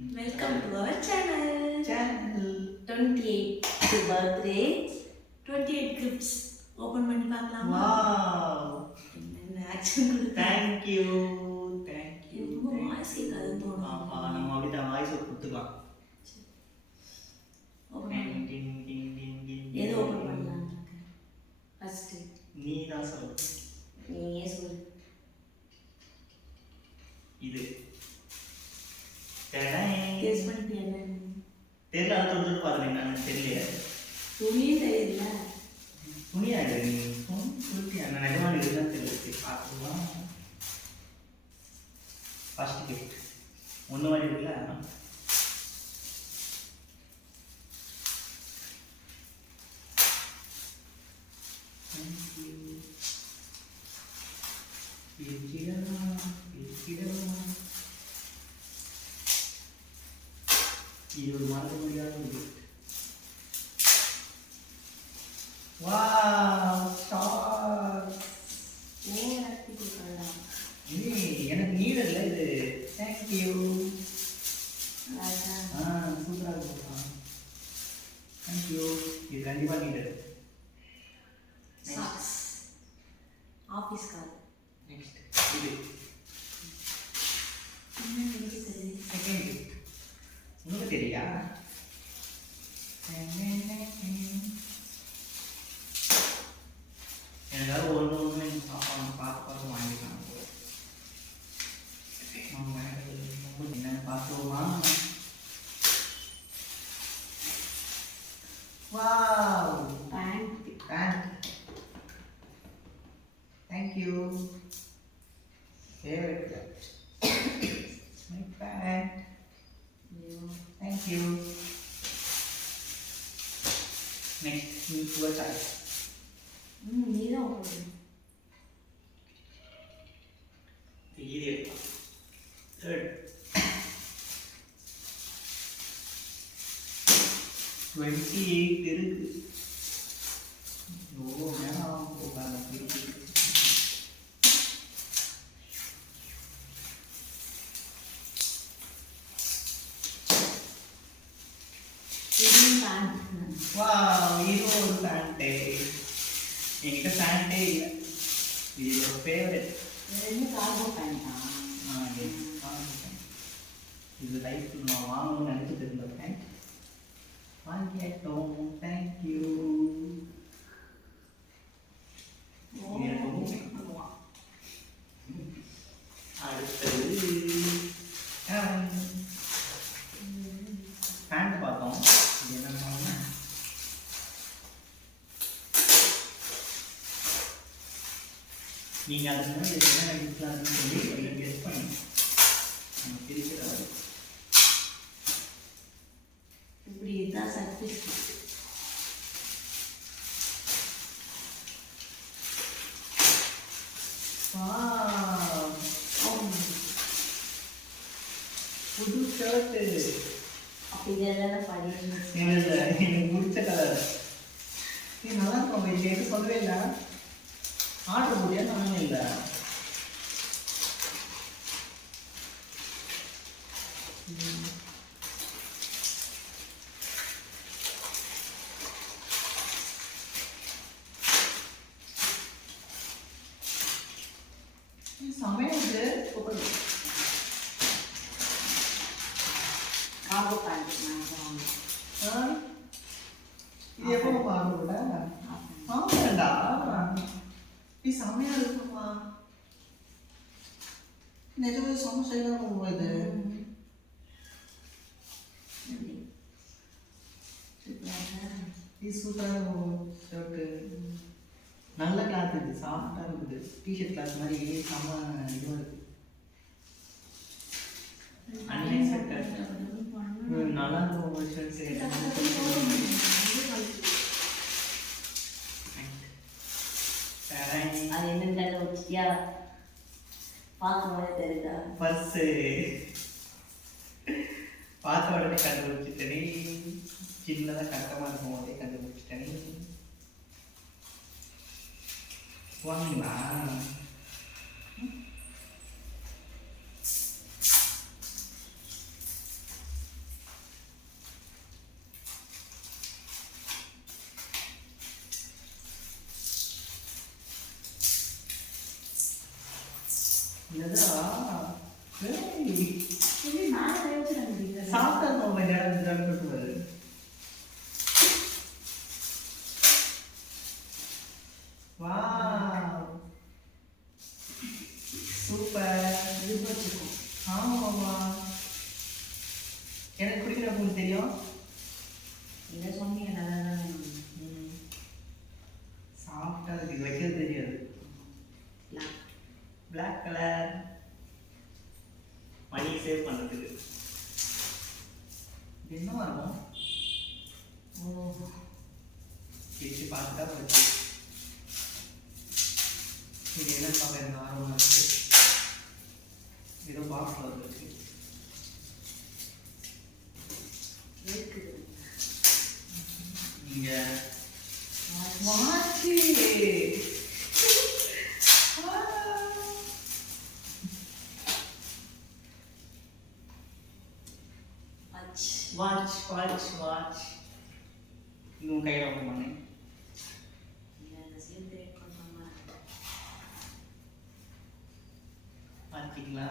Welcome to our channel. Channel. 28th birthday. 28 gifts. Open பண்ணி பார்க்கலாமா? Wow. என்ன action கொடுத்தா? Thank you. Thank you. ரொம்ப வாய்ஸ் கேட்காது தோணும். ஆமா நம்ம அப்படிதான் வாய்ஸ் கொடுத்துக்கலாம். ஓபன் எது ஓபன் பண்ணலாம்? ஃபர்ஸ்ட் நீ தான் சொல்லு. நீயே சொல்லு. இது. டடை. கெஸ் பண்ணிட்டியா என்ன? தெரியல அது தொட்டு பாருங்க நான் தெரியல. துணியே தெரியல. துணியா இது நீ சொல்லிட்டியா நான் நிஜமா இதுதான் தெரியுது பார்க்கலாம். First gift. ஒண்ணு மாதிரி இருக்குல்ல? இது ஒரு மறக்க முடியாத ஒரு gift. Wow star. ஆக்டி கொடுக்கலாம். எனக்கு நீட் இல்ல இது. Thank you. அழகா. சூப்பரா இருக்கு. Thank you. இது கண்டிப்பா neat. Socks. Office card. Next இது என்ன எனக்கு தெரியும். Second gift. உங்களுக்கு தெரியா? எனக்காக ஒன்று பார்த்து பார்த்து வாங்கிக்கலாம். என்னன்னு பார்த்துவோமா? Wow pant. Pant. Thank you. Favorite gift. My pant. Thank you. Next, your choice. நீதான் ஓபன். இது third. 28 இருக்கு. ஓ வேணாம் போகாத இருக்கு. இதுவும் பேண்ட். வாவ் இது ஒரு பேண்டே. என்கிட்ட பேண்டே இல்லை. இது ஒரு ஃபேவரட். ரெண்டு கார்கோ பேண்டா? இது லைஃப் நான் வாங்கணும்னு நினைச்சிட்டு இருந்த பேண்ட். வாங்கிட்டோம். தேங்க்யூ. அடுத்தது பேண்ட் பார்த்தோம். இது என்ன நீங்க அதுக்கு முன்னாடி என்ன கிஃப்ட்லாம்னு சொல்லி எல்லாம் கெஸ் பண்ணுங்க. நம்ம பிரிக்கிறாரு. இப்படி தான் சர்ப்ரைஸ். வாவ் புது ஷர்ட். அப்ப இதெல்லாம் படிச்சு எனக்கு பிடிச்ச கலர். நீ நல்லா இருக்கும். இது எதுவும் சொல்லவே இல்லை. ஆர்டர் போட்டியா? நானும் இல்லை. சமையலுக்கு கார்கோ பேண்ட் நான் இது எப்போ பாருங்க. ஆமாடா நீ செம்மையா இருக்குமா? நிஜமே செம்ம ஸ்டைலாக இருக்கும் இது. இது சூப்பராக இருக்கும் ஷர்ட்டு. நல்ல கிளாத் இது. சாஃப்டாக இருக்குது. டிஷர்ட் கிளாத் மாதிரி செம்ம இதுவாக இருக்குது. அன்எக்ஸ்பெக்டட். நல்லா இருக்கும் ஒரு ஷர்ட். அது என்னன்னு வச்சியா? பார்க்கும்போது தெரியுதா? பர்ஸு பார்த்த உடனே கண்டுபிடிச்சிட்டனே. சின்னதாக கஷ்டமாக இருக்கும் போதே கண்டுபிடிச்சிட்டனே. வாங்களா? இது நான் யோசிக்கிறேன் சாப்பிட்டா மொபைல் நேரம் போட்டு வருது. Wow super. இது வச்சுக்கோம். ஆமாம்மா எனக்கு பிடிக்கிற பூ தெரியும். இதை சொன்னீங்க நல்லா தான் சாஃப்டாக இருக்கு, வைக்கிறது தெரியாது. பிளாக் கலர் மணி சேவ் பண்ணுறதுக்கு என்னவா இருக்கும்? ஓ பிரித்து பார்த்துட்டா போச்சு. இது என்ன பார்க்க எனக்கு ஆர்வமாக இருக்குது. ஏதோ பாக்ஸில் வந்துருக்கு. இருக்குது நீங்கள் வாட்சி வாட்ச் வாட்ச் வாட்ச் இன்னும் கையில் ஓப்பன் பண்ணேன். பார்த்திங்களா?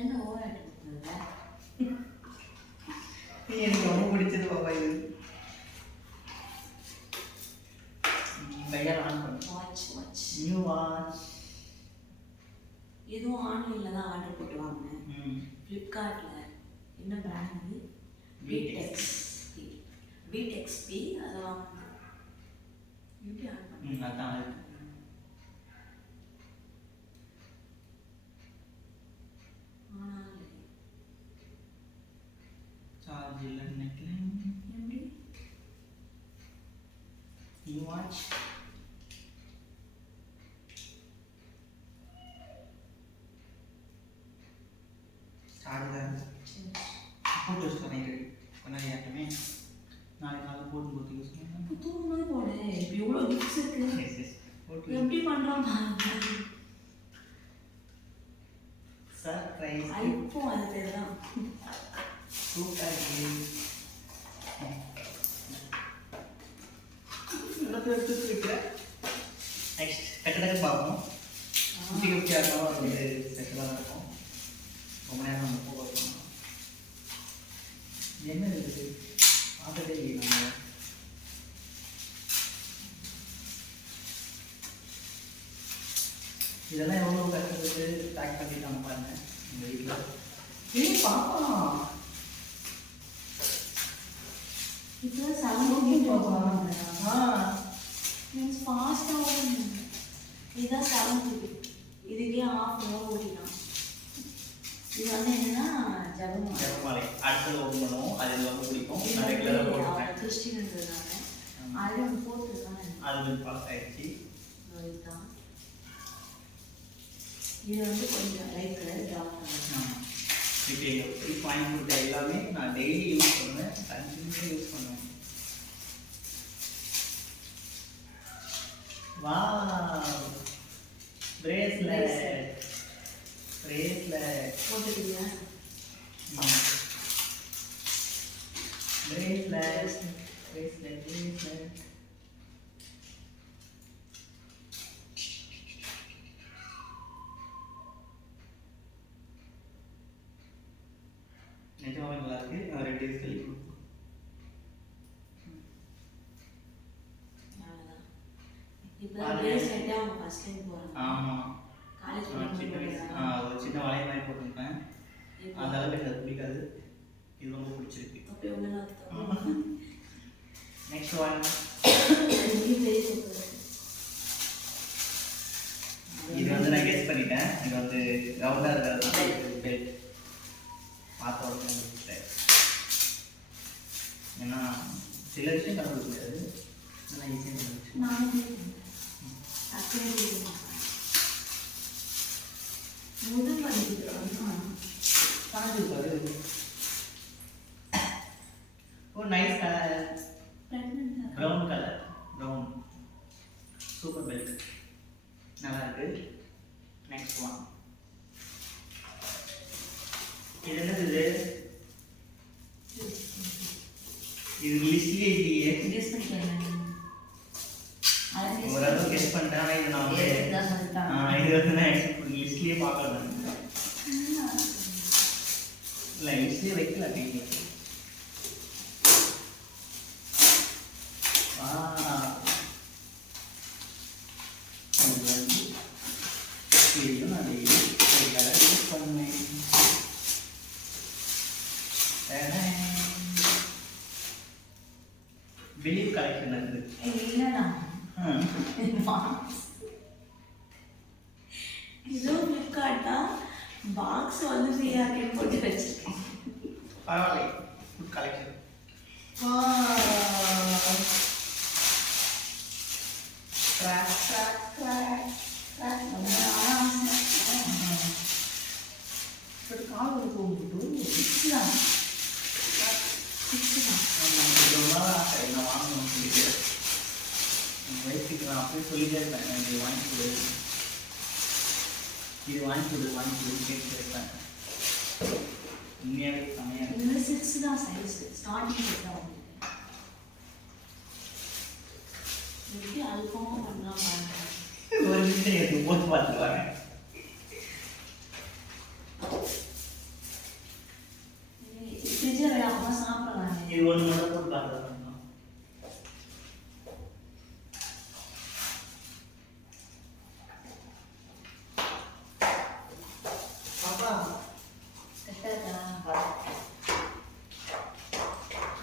என்ன ஓட எனக்கு ரொம்ப பிடிச்சது பாப்பா இது. கையால் ஆன் பண்ணு. Watch watch new watch. இதுவும் ஆன்லைனில் தான் ஆர்டர் போட்டு வாங்கினேன். ஃப்ளிப்கார்ட்டில் என்ன பிராண்ட் இது? பீட்.XP அதை வாங்கினேன். எப்படி ஆன் பண்ணேன்? அதான் சார்ஜ் இல்லைன்னு நினைக்கிறேன். எப்படி நியூ வாட்ச் சார்ஜ் தான் போட்டு வச்சுக்கோ. நைட்டு கொஞ்சம் ஏற்றமே நாளைக்கு காலைல போட்டு போட்டு யூஸ் பண்ணுவேன். தூங்கும்போது போடு. இப்போ எவ்வளோ கிஃப்ட்ஸ் இருக்கு. போட்டு எப்படி பண்ணுறோம் சர்ப்ரைஸ். ஐஃபோன் அது பேர் தான். சூப்பர் எடுத்து வைக்கிறேன். நெக்ஸ்ட் டக்கு டக்கு பார்ப்போம். குட்டி குட்டியாக இருந்தாலும் அது வந்து செட்டிலாக இருக்கும். ரொம்ப நேரம் நம்ம போக வைக்கணும். என்ன இருக்குது பார்த்ததே இல்லை நம்ம. இதெல்லாம் எவ்வளோ கஷ்டப்பட்டு பேக் பண்ணிட்டாங்க பாருங்க எங்கள் வீட்டில். ஏய் பார்க்கலாம். இப்போ சமைக்கும் போகலாம். மீன்ஸ் ஃபாஸ்ட்டாக இதுதான் சமைக்குது. இதுக்கே ½ hour ஓடிடும். இது வந்து என்னன்னா ஜபமாலை. ஜபமாலை அடுத்தது ஓப்பன் பண்ணுவோம். அது எனக்கு ரொம்ப பிடிக்கும். நான் ரெகுலராக போட்டுருக்கேன். கிறிஸ்டின்ன்றதுனால அதில் ஒன்று போட்டுருக்காங்க. அது வந்து பாஸ் ஆகிடுச்சு. இதுதான் இது வந்து கொஞ்சம் லைட் கலர் டார்க் கலர். இப்போ எங்கள் வாங்கி கொடுத்த எல்லாமே நான் டெய்லி யூஸ் பண்ணுவேன். கண்டினியூஸாக யூஸ் பண்ணுவேன். Wow bracelet போட்டுக்கிறியா? பிரேஸ்லெட் நிஜமாவே நல்லா இருக்கு. நான் 2 days கழிச்சு கொடுப்போம். அவ்வளோதான். இப்போ பிரேஸ்லெட்டே அவங்க ஃபர்ஸ்ட் டைம் போகிறாங்க. ஆமாம் காலேஜ் ஒரு சின்ன வளைய மாதிரி போட்டிருப்பேன். அந்த அளவுக்கு எனக்கு அது பிடிக்காது. இது ரொம்ப பிடிச்சிருக்கு. அப்படி ஒன்று நெக்ஸ்ட் ஒன். இது வந்து நான் கெஸ் பண்ணிட்டேன். இது வந்து ரவுண்டாக இருக்கிறது பெல்ட் பார்த்தோட. ஏன்னா சில விஷயம் கண்டுபிடிக்க முடியாது. நல்லா ஈஸியாக கண்டுபிடிச்சு. முதல் வந்து ஓ nice colour. Brown colour. Brown super belt நல்லா இருக்கு. Next one. இது என்னது? இது லிஸ்ட்லேயே இல்லையே. கெஸ் பண்ணிக்கலாம். இது வந்து நான் லிஸ்ட்லேயே பார்க்கல நான். இல்லை லிஸ்ட்லேயே வைக்கல அப்படின்னு. இது வந்து இதையும் நான் யூஸ் பண்ணேன். பிலீவ் கலெக்ஷன் இருக்குது. இல்லடா இதோ ஃப்ளிப்கார்ட் தான் பாக்ஸ் வந்து ஃப்ரீயாக போட்டு வச்சிருக்கேன். பரவாயில்லை, குட் கலெக்ஷன். கால் போகுது. ரொம்ப நாள் ஆசை நான் வாங்கணும்னு சொல்லிட்டு வயசுக்கு நான் அப்படியே சொல்லிட்டே இருப்பேன். இது வாங்கி கொடு, இது வாங்கி கொடு கேட்டு இருப்பேன். உண்மையாகவே செம்மையாக இந்த 6 தான் சைஸ், ஸ்டார்டிங் தான் உங்களுக்கு எப்படி அல்பமாக பண்ணலாம் பாருங்க. ஒரு நிமிஷம் எனக்கு போட்டு பார்த்துருவாங்க. ஃப்ரிட்ஜில் விடாம சாப்பிடலாம். இது ஒன்று மட்டும் போட்டு பார்த்துருவாங்க. பாப்பா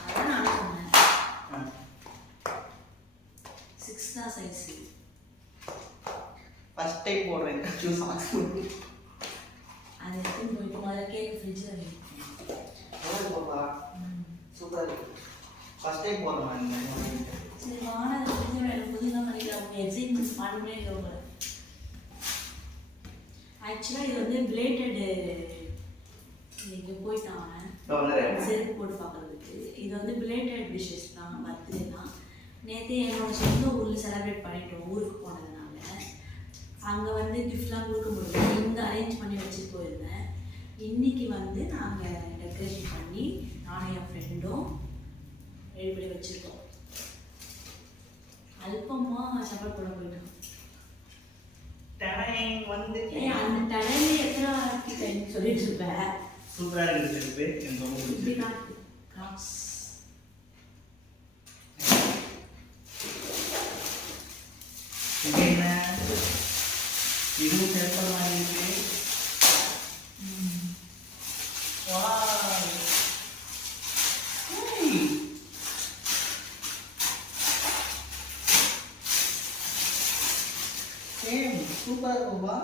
அதான் நான் சொன்னேன் 6 தான் சைஸ். ஃபர்ஸ்ட் டைம் போடுறேன் ஜூஸ் சாக்ஸ். அது எடுத்துன்னு போயிட்டு முதல்ல கேக் ஃப்ரிட்ஜில் வைக்கணும். சூப்பராக இருக்கு. ஃபர்ஸ்ட் டைம் போடுறேன். சரி வானது ஃப்ரிட்ஜில் எடுக்கும்போது என்ன பண்ணிக்கலாம், எக்ஸைட்மெண்ட் பண்ணவே இல்லை. ஆக்சுவலாக இது வந்து பிளேட்டடு, இங்கே போயிட்டான் செருப்பு போட்டு பார்க்குறதுக்கு. இது வந்து பிளேட்டட் டிஷ்ஷஸ் தான், பர்த்டே தான். நேற்று என்னோட சொந்த ஊரில் செலிப்ரேட் பண்ணிட்டோம், ஊருக்கு போனதுனால. அங்கே வந்து கிஃப்ட்லாம் கொடுக்க முடியல, இங்கே அரேஞ்ச் பண்ணி வச்சுட்டு போயிருந்தேன். இன்றைக்கி வந்து நாங்கள் டெக்கரேஷன் பண்ணி நானும் என் ஃப்ரெண்டும் ரெடி பண்ணி வச்சுருக்கோம். அல்பமாக சப்போர்ட் பண்ண போயிட்டோம். வந்து அந்த தலையில எத்தனை வாரத்துக்கு சொல்லிட்டு இருப்பேன். சூப்பராக இருக்குது, எனக்கு ரொம்ப பிடிச்சிருக்கு. என்ன இதுவும் பேப்பர் மாதிரி இருக்கு. சூப்பராக இருக்கும்பா.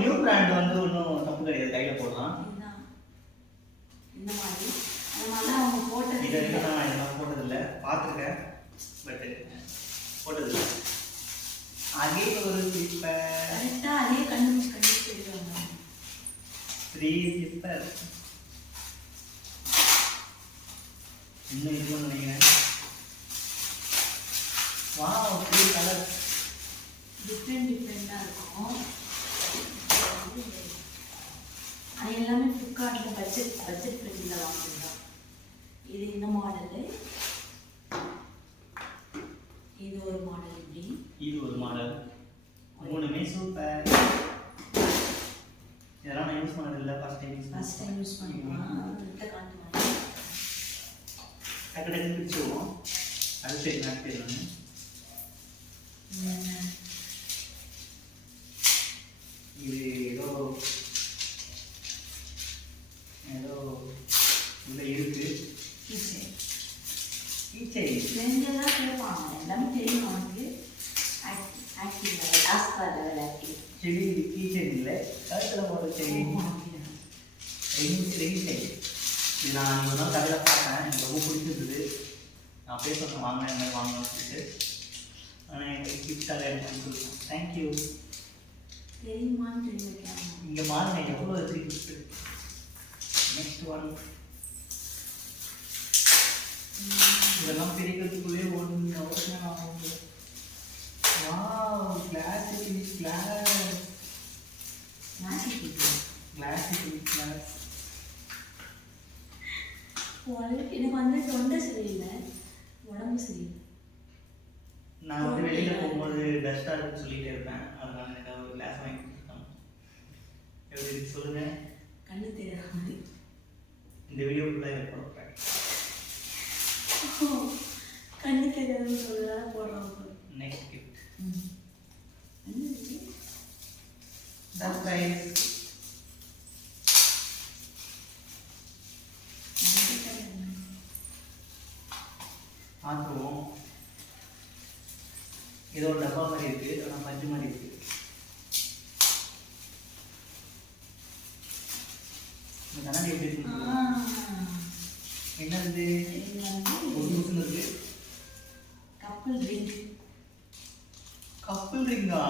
நியூ பிராண்ட் வந்து ஒன்றும் தப்பு கிடையாது, கையில் போடலாம். இந்த மாதிரி அவங்க போட்டது இது வரைக்கும் நான் இதெல்லாம் போட்டதில்லை, பார்த்துருக்கேன் பட் போட்டதில்லை. அதே ஒரு ஸ்லிப்பர் கரெக்டாக அதே கண்டுபிடிச்சு எடுத்துவாங்க. 3 ஸ்லிப்பர் இன்னும் இதுவும் நினைக்கிறேன். வாவ், 3 கலர் டிஃப்ரெண்ட்டாக இருக்கும். அது எல்லாமே ஃப்ளிப்கார்ட்டில் பட்ஜெட் ஃப்ரெண்டில் வாங்கிருந்தோம். இது இந்த மாடலு, இது ஒரு மாடல், இப்படி இது ஒரு மாடல். மூணுமே சூப்பர். இதெல்லாம் நான் யூஸ் பண்ணதில்லை, ஃபர்ஸ்ட் டைம் யூஸ் பண்ணிக்கலாம். காட்டுவாங்க டக்கு டக்கு பிடிச்சிடுவோம். அது சரி நடத்திடலாம். இது ஏதோ உள்ள இருக்கு. தெரிஞ்சதான் கேட்பாங்க, எல்லாமே தெரியும் அவனுக்கு. Active level, task level active. செடி கீச்செடி இல்லை, கருத்தில் போகிற செடி. ரெயின் செடி. இது நான் ஒரு நாள் கடையில் பார்த்தேன், எனக்கு ரொம்ப பிடிச்சிருந்தது. நான் அப்படியே சொன்னேன் வாங்கினேன், இந்த மாதிரி வாங்கணும்னு சொல்லிட்டு. ஆனால் எனக்கு கிஃப்டாக எனக்கு கொடுக்கும். தேங்க்யூ. தெரியுமான்னு தெரிஞ்சுக்கலாம். இங்கே மாறினேன், எவ்வளோ இருக்குது கிஃப்ட்டு. Next one. இதெல்லாம் பிரிக்கிறதுக்குள்ளே 1 hour ஆகும். வாவ், கிளாஸ் எனக்கு வந்து தொண்டை சரியில்லை, உடம்பு சரியில்லை. நான் வந்து வெளியில் போகும்போது டஸ்ட்டாக இருக்குன்னு சொல்லிகிட்டே இருப்பேன். அதனால எனக்கு ஒரு கிளாஸ் வாங்கி கொடுத்துருக்காங்க. எப்படி இருக்கு சொல்லுங்கள். கண்ணு தெரியாத மாதிரி. இந்த வீடியோக்குள்ளே இருப்போம். கண்ணு தெரியாதுன்னு சொல்லுறதா போடுறாங்க. Next gift. என்ன சர்ப்ரைஸ். பார்த்துருவோம். ஏதோ ஒரு டப்பா மாதிரி இருக்கு, ஆனால் பஞ்சு மாதிரி இருக்கு. இந்த கண்ணாடி எப்படி இருக்கு? என்னது? ஒரு நிமிஷம் இருக்கு. கப்பல் ரிங். கப்பல் ரிங்கா?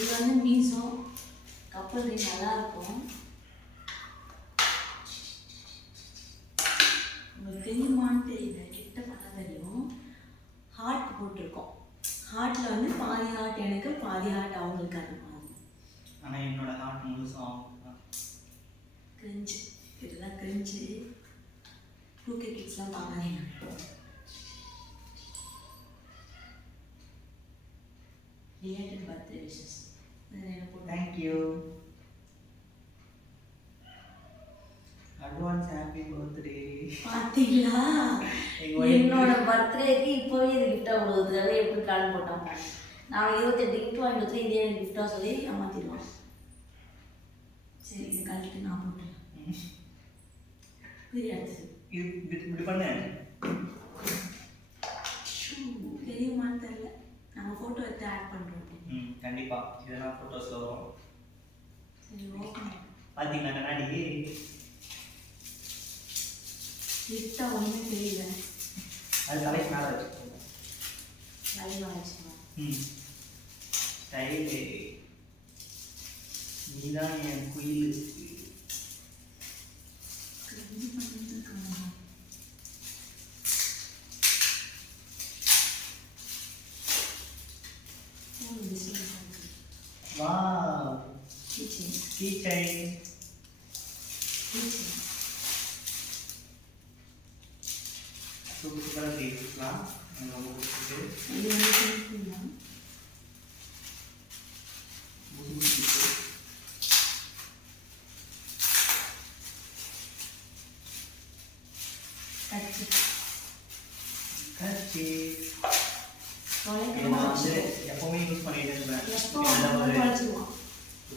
இது வந்து மீசோ கப்பல் ரிங் நல்லா இருக்கும். உங்களுக்கு தெரியுமான்னு தெரியல, கிட்ட பார்த்தா தெரியும். ஹார்ட் போட்டிருக்கோம். ஹார்ட்டில் வந்து பாதி ஹார்ட் எனக்கு, பாதி ஹார்ட் அவங்களுக்கு. அந்த மாதிரி. ஆனால் என்னோட ஹார்ட் முழுசும் கிரிஞ்சு. இதெல்லாம் கிரிஞ்சு. 2K கிட்ஸ்லாம் பார்க்காதீங்க. Related birthday wishes. Thank you. Advance happy birthday. பார்த்தீங்களா? என்னோட பர்த்டேக்கு இப்போவே இது கிஃப்டாக கொடுக்குறதுக்காக எப்படி பிளான் போட்டாங்க. நான் 28 கிஃப்ட் வாங்கி கொடுத்து இதே கிஃப்டாக சொல்லி ஏமாற்றிடுவான். சரி, இது கழிட்டு நான் போட்டேன். புரியாது. இது இப்படி பண்ண தெரியுமான்னு தெரியல. நாங்கள் ஃபோட்டோ எடுத்து ஆட் பண்ணுறோம். கண்டிப்பாக இதெல்லாம் ஃபோட்டோஸில் வரும். சரி, ஓகே. பார்த்தீங்களா கண்ணாடி? கிஃப்டாக ஒன்றுமே தெரியல. அது தலைக்கு மேலே வச்சுக்கோங்க. லைவாக வச்சுக்கலாம். ஸ்டைலு. நீதான் என் குயில். Wow, keychain. சூப்பராக கிஃப்ட்லாம் எனக்கு ரொம்ப பிடிச்சிருக்கு. இது வந்து சிம்பிள். எப்பவுமே யூஸ் பண்ணிட்டு இருப்பேன். எப்போ ஒரு வச்சுருவான்.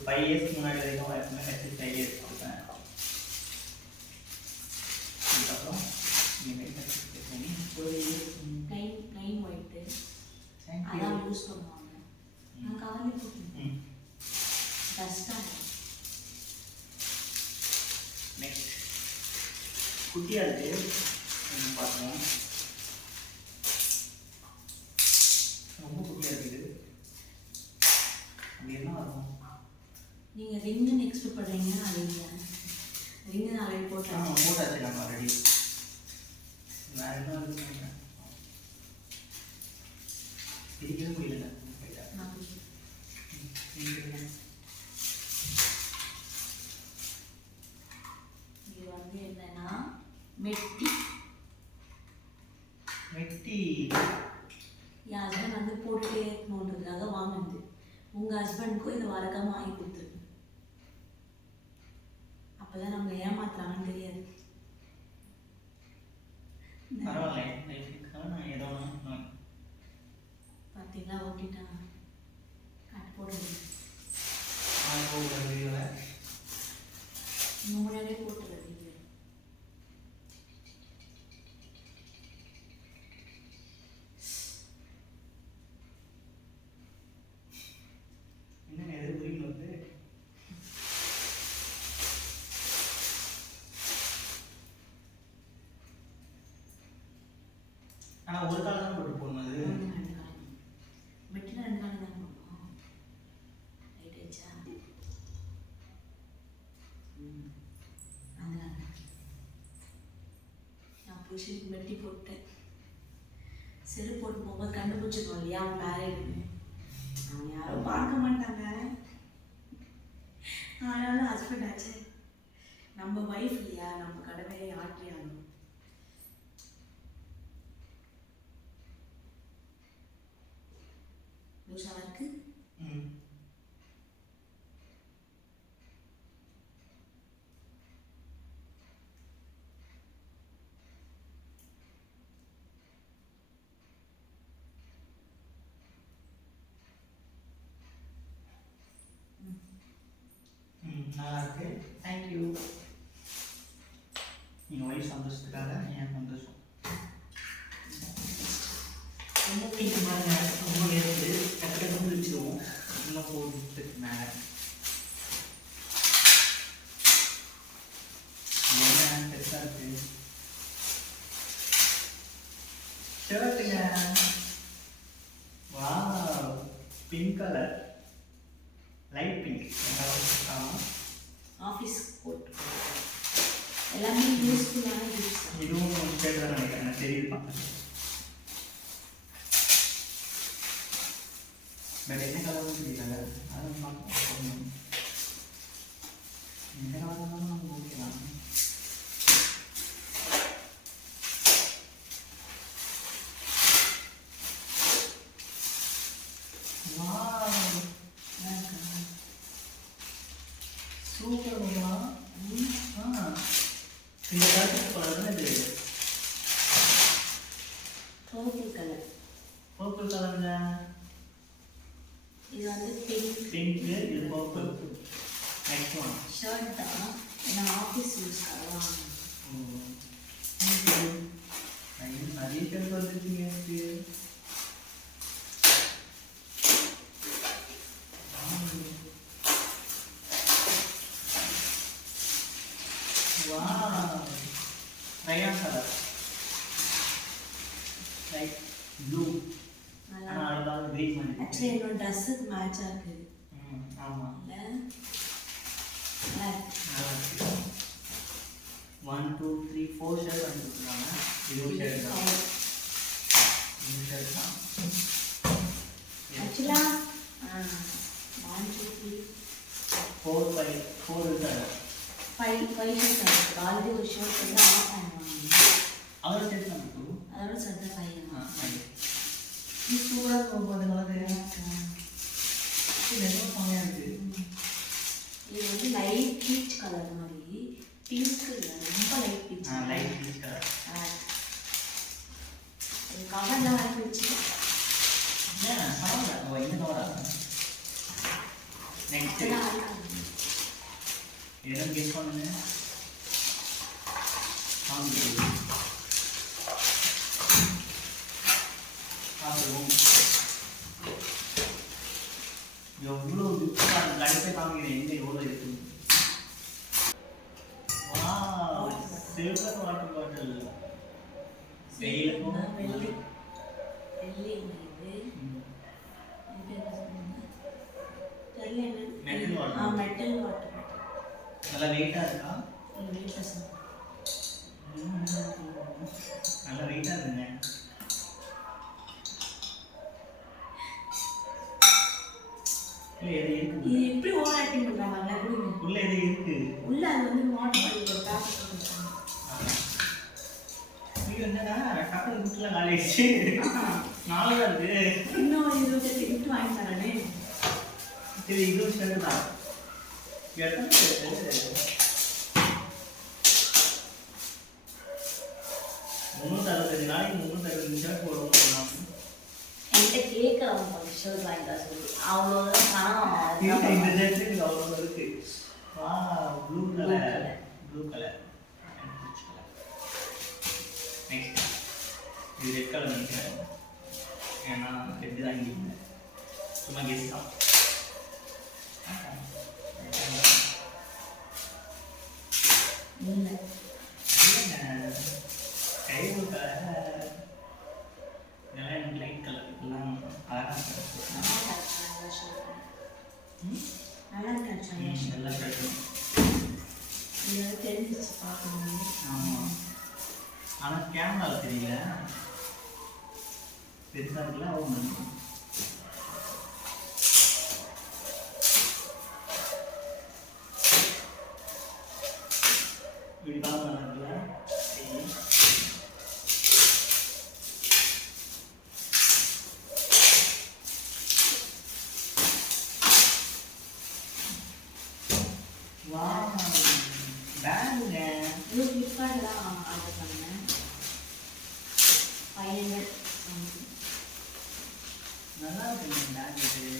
5 இயர்ஸ்க்கு முன்னாடி வரைக்கும் எப்பவுமே கட்சி கையில் கொடுப்பேன். அதுக்கப்புறம் ப்ளைன் ஒயிட்டு அதான் யூஸ் பண்ணுவாங்க. நான் கவலை போட்டேன். டஸ்டாக நெக்ஸ்ட் குட்டியாக இருக்குது பார்க்கணும். ரொம்ப குட்டியாக இருக்குது. அது என்ன வரும்? நீங்கள் ரிங்குன்னு எக்ஸ்பெக்ட் பண்ணுறீங்க. அது இல்லை, ரிங்கு நான் ஆல்ரெடி போட்டேன். போட்டாச்சு நம்ம ஆல்ரெடி. வேறு என்ன இருக்குங்க? பிரிக்கவே முடியல. இது வந்து என்னன்னா மெட்டி. மெட்டி என் ஹஸ்பண்ட் வந்து போட்டுட்டே இருக்கணுன்றதுக்காக வாங்கினது. உங்கள் ஹஸ்பண்டுக்கும் இதை வழக்கமாக வாங்கி கொடுத்துருக்கு. அப்போ தான் நம்மளை ஏமாத்துறாங்கன்னு தெரியாது. பரவாயில்ல, ஏதோ பார்த்தீங்களா? ஓட்டிட்டா கட் போடுறது. முன்னாடியே போட்டுறது. என்ன எது புரியல வந்து ஆனால் ஒரு காலம் தான் போட்டு போகணும். அது 2 காலம் மெட்டில் 2 காலம் தான் போடணும். ரைட் ஆயிடுச்சா? அதனால நான் புருஷனுக்கு மெட்டி போட்டேன். செருப்பு போட்டு போகும்போது கண்டுபிடிச்சிருக்கோம் இல்லையா அவன் மேரேஜ்னு. அவங்க யாரும் பார்க்க மாட்டாங்க. ஆனாலும் ஹஸ்பண்ட் ஆச்சு, நம்ம ஒய்ஃப் இல்லையா, நம்ம கடமையை ஆற்றியாகணும். லூஸாக இருக்கு. ம் நல்லா இருக்கு. தேங்க்யூ. நீங்கள் ஒய்ஃப் சந்தோஷத்துக்காக என் சந்தோஷம். ரொம்ப பிடிக்கும் பாருங்க. ரொம்ப நேரத்து டக்கு வச்சுருவோம். இன்னும் போட்டுக்கு மேலே என்ன பெருசாக இருக்கு. ஷர்ட்டுங்க. வா, pink colour, light pink. Office coat எல்லாமே யூஸ்ஃபுல்லான கிஃப்ட்ஸ். இதுவும் ஷர்ட் தான் நினைக்கிறேன். எனக்கு தெரியுது பார்க்க. பட் என்ன கலர்னு தெரியல. அது பார்க்கணும். எந்த கலர் நம்ம ஓகேலாம். சூப்பர்மா. இந்த கலர் கலர் இது பர்பிள் கலர். பர்பிள் கலருங்க. இது வந்து பிங்க். பிங்க், இது பர்பிள். நெக்ஸ்ட் ஒன் ஷர்ட் தான். நான் ஆஃபீஸ் யூஸ்க்காக வாங்கினேன். நிறைய ஷர்ட் வந்துருக்கீங்க. Rayon colour, light blue. ஆனால் அழகாக க்ரீன் பண்ணி. ஆக்சுவலி என்னோட ட்ரெஸ்ஸுக்கு மேட்சாக இருக்குது. ஆமாம். இல்லை 1 2 3 4 ஷர்ட் வந்துருக்காங்க. இது ஒரு ஷர்ட் தான். இந்த ஷர்ட் தான் ஆக்சுவலாக 1 2 3 4 5 4 இருக்காங்க. 5 ஷர்ட் இருக்குது. ஆல்ரெடி ஒரு ஷர்ட் வந்து ஆஃப் பண்ணுவாங்க. அதோட ஷர்ட் தான் அதோட சட்டை பையன். இது சூடாக போகும்போது கலர் இது செம்மையாக இருக்குது. இது வந்து லைட் பீச் கலர் மாதிரி. பிங்க் இல்லை, ரொம்ப light beach. Light peach colour. கவரில் வாங்கி வச்சு ஏன் கவரா? இந்த கவரா? நெக்ஸ்ட் எதுவும் கெஸ் பண்ணுங்க. எவ்வளோ லைட்டாக காமிக்கிறேன். எங்கே எவ்வளோ இருக்கு. வா, சில்வர் வாட்டர் பாட்டில். வெயிலுக்கும் வெள்ளி வெள்ளி இது மெட்டல் வாட்டர். Metal water. நல்லா வெயிட்டாக இருக்கா? வெயிட்லெஸ். நல்லா வெயிட்டாக இருக்குங்க. இல்லை எது இருக்கு? இது எப்படி ஓவர் ஆக்டிங் பண்ணுறாங்க? உள்ள எது இருக்கு? உள்ள அது வந்து வாட்டர் பாட்டில் ஒரு பேக்கெட் கொடுத்துருக்காங்க. இது என்னடா டக்கு குட்டில் காலி ஆயிடுச்சு. நாலு தான் இருக்கு. இன்னும் 28 கிஃப்ட் வாங்கி தரேனே. சரி, இது ஒரு ஷர்ட் தான். எத்தனை ஷர்ட்டு? 365 நாளைக்கு 365 ஷர்ட் போடுவோம். என்கிட்ட கேட்குறவங்க கொஞ்சம் ஷர்ட் வாங்கி தர சொல்லி அவ்வளோதான் பணம். இந்த ஷர்ட்டுக்கு அவ்வளோ இருக்கு. வா, blue colour. Blue colour. Next இது ரெட் கலர் நினைக்கிறேன். ஏன்னா ரெட்டு தான் இங்கே சும்மா கெஸ் தான். இல்லை கைவு கலர். இதெல்லாம் எனக்கு லைட் கலர். இதெல்லாம் அழகாக நல்லா இருக்கா? நல்லா ஷர்ட்டும். இது தெரிஞ்சிச்சு பார்க்கணும். ஆமாம், ஆனால் கேமராவில் தெரியல. பெருசாக இருக்குல்ல, ஓ பண்ணுவோம். இப்படி பார்க்கலாம் இருக்குல்ல. வாவ் பேகுங்க. இது ஃப்ளிப்கார்ட்டில் தான் ஆர்டர் பண்ணேன். 500 something. நல்லா இருக்குங்க பேக் இது.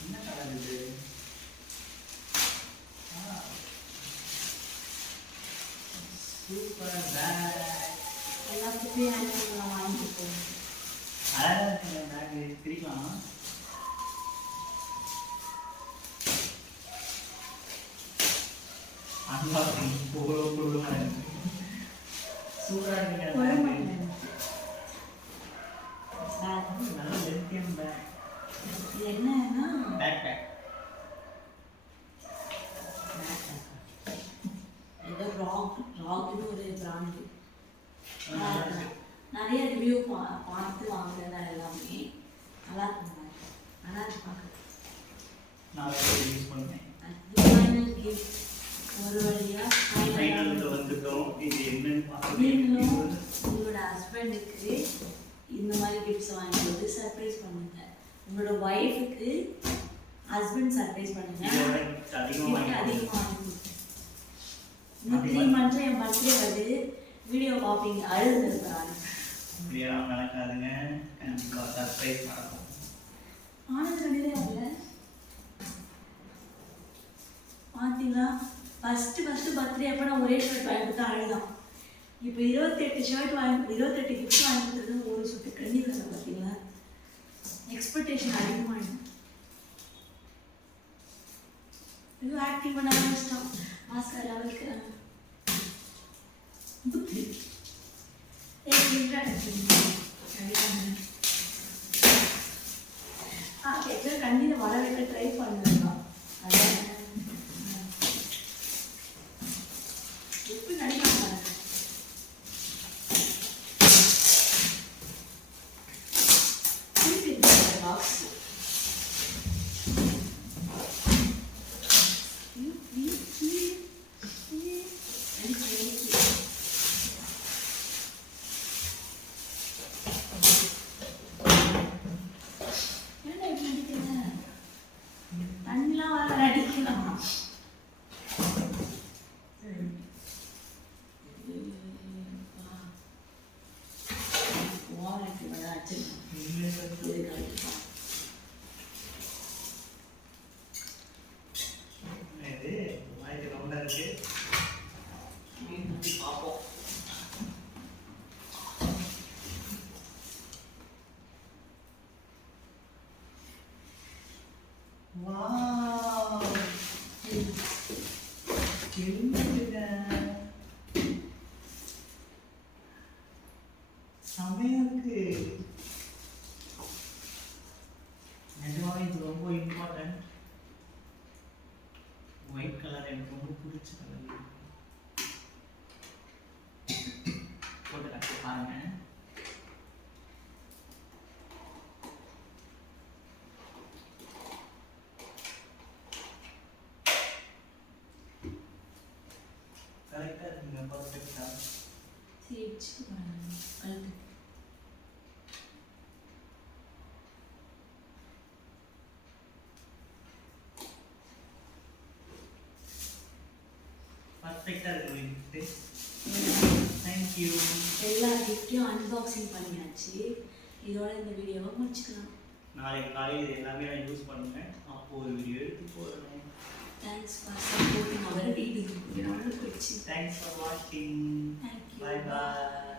என்ன கலர் இது? Super bag. எல்லாத்துக்குமே நான் வாங்கிட்டு போவேன். அழகாக இருக்குங்க பேக்கு. பிரிக்கலாமா? அன்பாக்சிங் சூப்பராக இருக்குங்க பேக்கு. நல்ல லென்த்தியம் பேக். இது என்னன்னா பேக் ஏதோ ராக்னு ஒரு பிராண்டு. நிறைய ரிவ்யூ பார்த்து வாங்குறதா எல்லாமே நல்லா இருக்குங்க. நல்லா இருக்கு பார்க்க. நான் யூஸ் பண்ணேன். ஃபைனல் கிஃப்ட் ஒரு வழியா ஃபைனல் வந்துட்டோம். இது என்னன்னு நீங்களும் பார்க்கணும். உங்களோட ஹஸ்பண்டுக்கு இந்த மாதிரி கிஃப்ட்ஸ் வாங்கி கொடுத்து சர்ப்ரைஸ் பண்ணுங்க. உங்களோட ஒய்ஃபுக்கு ஹஸ்பண்ட் சர்ப்ரைஸ் பண்ணுங்க. அதிகமாக வாங்கி கொடுங்க. இன்னும் 3 months என் பர்த்டே வருது. வீடியோ பார்ப்பீங்க. அழுது இருக்கிறாங்க. இப்படியெல்லாம் நடக்காதுங்க. கண்டிப்பாக சர்ப்ரைஸ் நடக்கும். ஆனது கண்டிதே வரல பார்த்தீங்களா? ஃபஸ்ட்டு பர்த்டே அப்போ நான் ஒரே ஷர்ட் வாங்கி கொடுத்தா அழுதான். இப்போ 28 ஷர்ட் 28 கிஃப்ட் வாங்கி கொடுத்தது ஒரு சொட்டு கண்ணீர் வரல. பார்த்தீங்களா? எக்ஸ்பெக்டேஷன் அதிகமாகிடும். இது ஆக்டிவ் பண்ண ஆரம்பிச்சிட்டோம். மாஸ்கர் லெவலுக்கு புத்தி கண்ணியில் வர வைக்க ட்ரை பண்ணுறோம். அதான் எப்படி நடிப்பாங்க பாக்ஸ். சமையலுக்கு நிஜமாவே இது ரொம்ப இம்பார்ட்டன்ட். ஒயிட் கலர் எனக்கு ரொம்ப பிடிச்ச கலர். போட்டு கட்டி பாருங்க. கரெக்டாக இருக்குங்க. பர்ஃபெக்டாக பர்ஃபெக்டாக இருக்கு. தேங்க்யூ. எல்லா கிஃப்ட்டையும் அன்பாக்சிங் பண்ணியாச்சு. இதோட இந்த வீடியோவை முடிச்சுக்கலாம். நாளைக்கு காலையில் இது எல்லாமே நான் யூஸ் பண்ணுவேன். அப்போ ஒரு வீடியோ எடுத்து போடுறேன். Thanks for supporting our video. Thanks for வாட்சிங். Thank you. Bye bye.